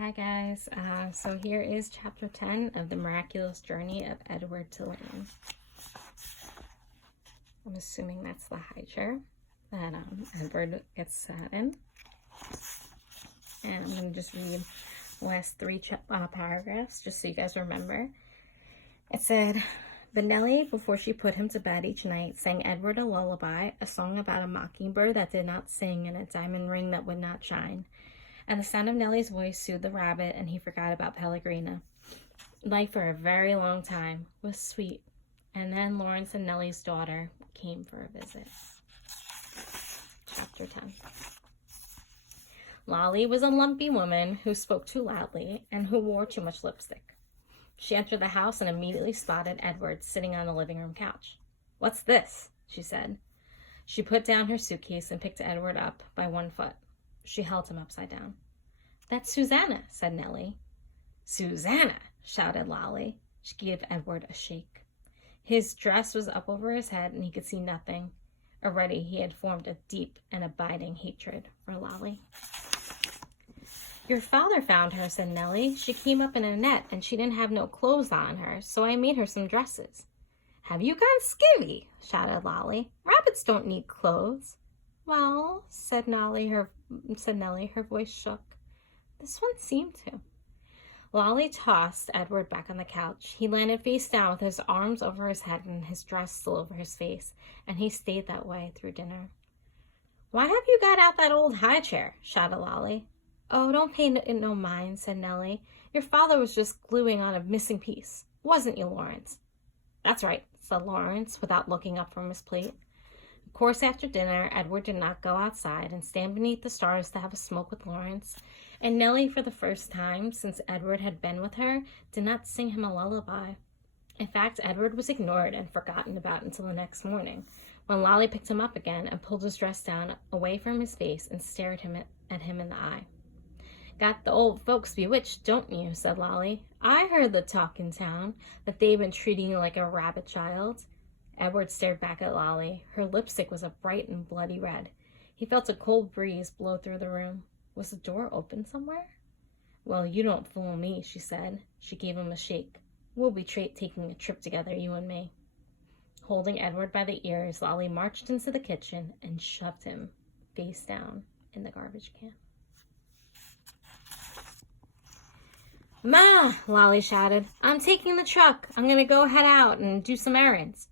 Hi guys, so here is chapter 10 of the Miraculous Journey of Edward Tulane. I'm assuming that's the high chair that Edward gets sat in. And I'm going to just read the last three paragraphs just so you guys remember. It said, "But Nellie, before she put him to bed each night, sang Edward a lullaby, a song about a mockingbird that did not sing and a diamond ring that would not shine. And the sound of Nellie's voice soothed the rabbit, and he forgot about Pellegrina. Life for a very long time was sweet. And then Lawrence and Nellie's daughter came for a visit." Chapter 10. Lolly was a lumpy woman who spoke too loudly and who wore too much lipstick. She entered the house and immediately spotted Edward sitting on the living room couch. "What's this?" she said. She put down her suitcase and picked Edward up by one foot. She held him upside down. "That's Susanna," said Nellie. "Susanna!" shouted Lolly. She gave Edward a shake. His dress was up over his head and he could see nothing. Already he had formed a deep and abiding hatred for Lolly. "Your father found her," said Nellie. "She came up in a net and she didn't have no clothes on her, so I made her some dresses." "Have you gone skivvy?" shouted Lolly. "Rabbits don't need clothes." "Well," said Nellie, her voice shook. "This one seemed to." Lolly tossed Edward back on the couch. He landed face down with his arms over his head and his dress still over his face, and he stayed that way through dinner. "Why have you got out that old high chair?" shouted Lolly. "Oh, don't pay no mind," said Nellie. "Your father was just gluing on a missing piece. Wasn't you, Lawrence?" "That's right," said Lawrence, without looking up from his plate. Of course, after dinner, Edward did not go outside and stand beneath the stars to have a smoke with Lawrence, and Nellie, for the first time since Edward had been with her, did not sing him a lullaby. In fact, Edward was ignored and forgotten about until the next morning, when Lolly picked him up again and pulled his dress down away from his face and stared at him in the eye. "Got the old folks bewitched, don't you?" said Lolly. "I heard the talk in town, that they've been treating you like a rabbit child." Edward stared back at Lolly. Her lipstick was a bright and bloody red. He felt a cold breeze blow through the room. Was the door open somewhere? "Well, you don't fool me," she said. She gave him a shake. "We'll be taking a trip together, you and me." Holding Edward by the ears, Lolly marched into the kitchen and shoved him face down in the garbage can. "Ma!" Lolly shouted. "I'm taking the truck. I'm going to go head out and do some errands."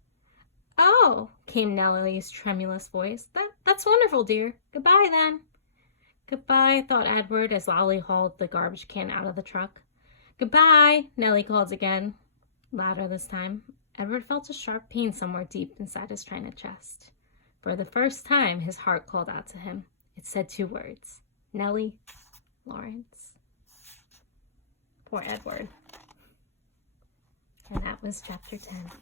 "Oh," came Nellie's tremulous voice. That's wonderful, dear. Goodbye, then." "Goodbye," thought Edward as Lolly hauled the garbage can out of the truck. "Goodbye," Nellie called again, louder this time. Edward felt a sharp pain somewhere deep inside his tiny chest. For the first time, his heart called out to him. It said two words: Nellie, Lawrence. Poor Edward. And that was chapter 10.